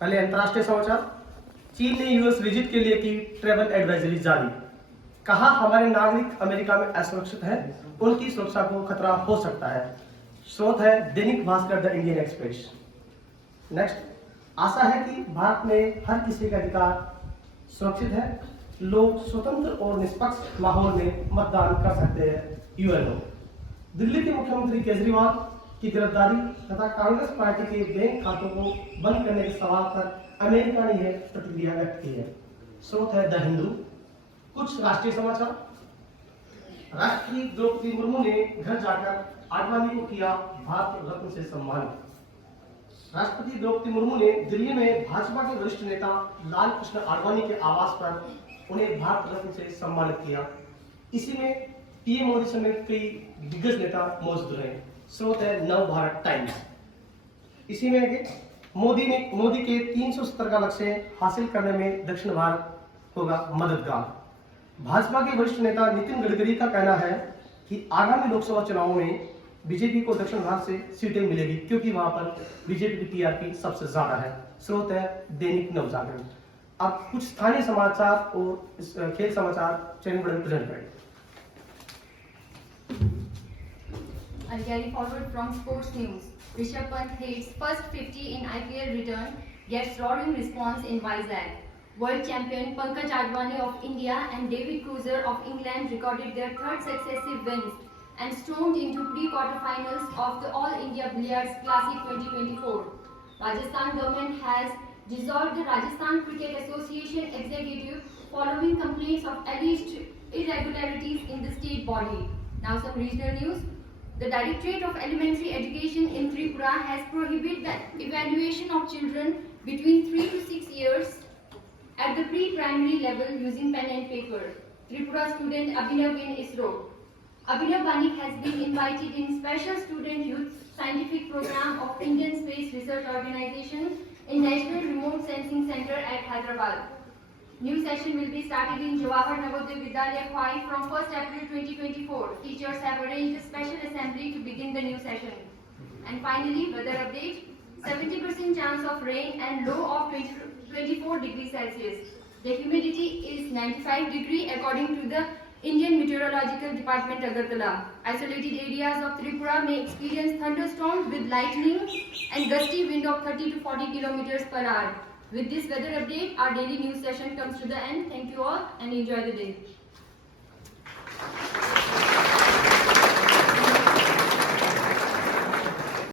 पहले अंतर्राष्ट्रीय समाचार। चीन ने यूएस विजिट के लिए की ट्रैवल एडवाइजरी जारी। कहा हमारे नागरिक अमेरिका में असुरक्षित हैं, उनकी सुरक्षा को खतरा हो सकता है। स्रोत है Dainik Bhaskar the Indian Express. Next, आशा है कि भारत में हर किसी का अधिकार सुरक्षित है, लोग स्वतंत्र और निष्पक्ष माहौल में मतदान कर सकते हैं। यूएनओ। दिल्ली के मुख्यमंत्री केजरीवाल की गिरफ्तारी तथा कांग्रेस पार्टी के बैंक खातों को बंद करने के सवाल पर अमेरिका ने यह प्रतिक्रिया व्यक्त की है। स्रोत है द हिंदू। कुछ राष्ट्रीय समाचार। राष्ट्रपति द्रौपदी मुर्मू ने घर जाकर आडवाणी को किया भारत रत्न से सम्मानित। राष्ट्रपति द्रौपदी मुर्मू ने दिल्ली में भाजपा के वरिष्ठ नेता लाल कृष्ण आडवाणी के आवास पर उन्हें भारत रत्न से सम्मानित किया। इसी में पीएम मोदी समेत कई दिग्गज नेता मौजूद रहे। स्रोत है नव भारत टाइम्स। इसी में मोदी के 370 का लक्ष्य हासिल करने में दक्षिण भारत होगा मददगार। भाजपा के वरिष्ठ नेता नितिन गडकरी का कहना है कि आगामी लोकसभा चुनावों में बीजेपी को दक्षिण भारत से सीटें मिलेगी, क्योंकि वहां पर बीजेपी की टीआरपी सबसे ज्यादा है। स्रोत है दैनिक नवजागरण। अब कुछ स्थानीय समाचार और खेल समाचार चैनल पर प्रेजेंट करें। I'll carry forward from sports news. Rishabh Pant hits first 50 in IPL return, gets roaring response in Vizag. World champion Pankaj Advani of India and David Cruiser of England recorded their third successive wins and stormed into pre-quarterfinals of the All India Billiards Classic 2024. Rajasthan government has dissolved the Rajasthan Cricket Association executive following complaints of alleged irregularities in the state body. Now some regional news. The Directorate of Elementary Education in Tripura has prohibited the evaluation of children between 3 to 6 years at the pre-primary level using pen and paper. Tripura student Abhinav in ISRO. Abhinav Banik has been invited in Special Student Youth Scientific Program of Indian Space Research Organization in National Remote Sensing Center at Hyderabad. New session will be started in JNV NAVODAYA Vidyalaya Khowai from 1st April 2024. Teachers have arranged a special assembly to begin the new session. And finally, weather update. 70% chance of rain and low of 24 degrees Celsius. The humidity is 95 degrees according to the Indian Meteorological Department Agartala. Isolated areas of Tripura may experience thunderstorms with lightning and gusty wind of 30 to 40 kilometers per hour. With this weather update, our daily news session comes to the end. Thank you all and enjoy the day.